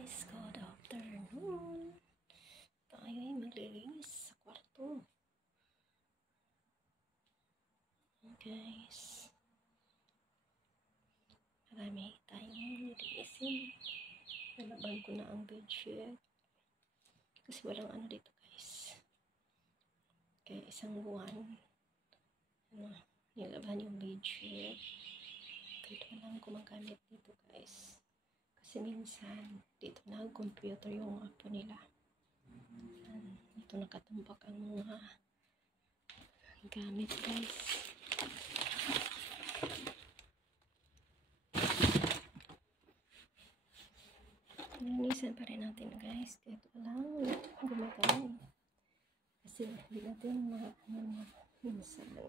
Guys, good afternoon. Tayo ay maglilinis sa kwarto. Guys, marami tayong lilinisin. Nalaban ko na ang bedsheet. Kasi walang ano dito guys. Kaya isang buwan, nilaban yung bedsheet. Kahit walang gumagamit dito guys. Kasi minsan, dito nag-computer yung apo nila. Dito nakatambak ang mga gamit guys. Linisan pa rin natin guys. Kahit walang gumagamit. Kasi hindi natin minsan may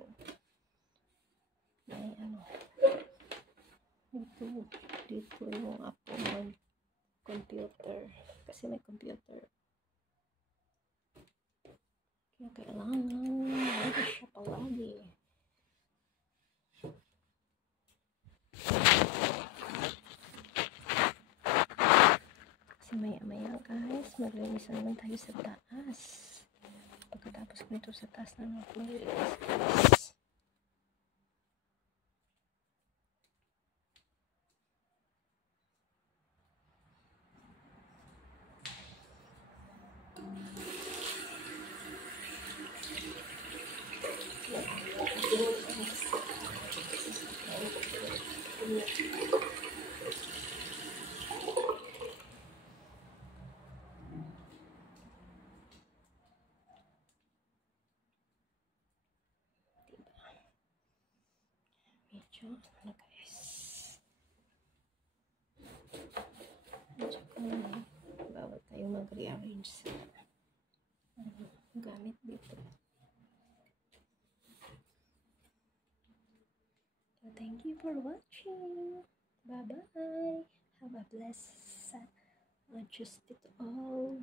dito yung apo ng computer. Kasi may computer. Kaya kailangan lagi siya palagi. Kasi maya-maya guys, maglinisan naman tayo sa taas. Pagkatapos nito sa taas na maglilinis guys. Medyo guys. Bawal tayo mag-rearrange sa gamit dito. So, thank you for watching. Bye-bye. Have a blessed Tuesday to all.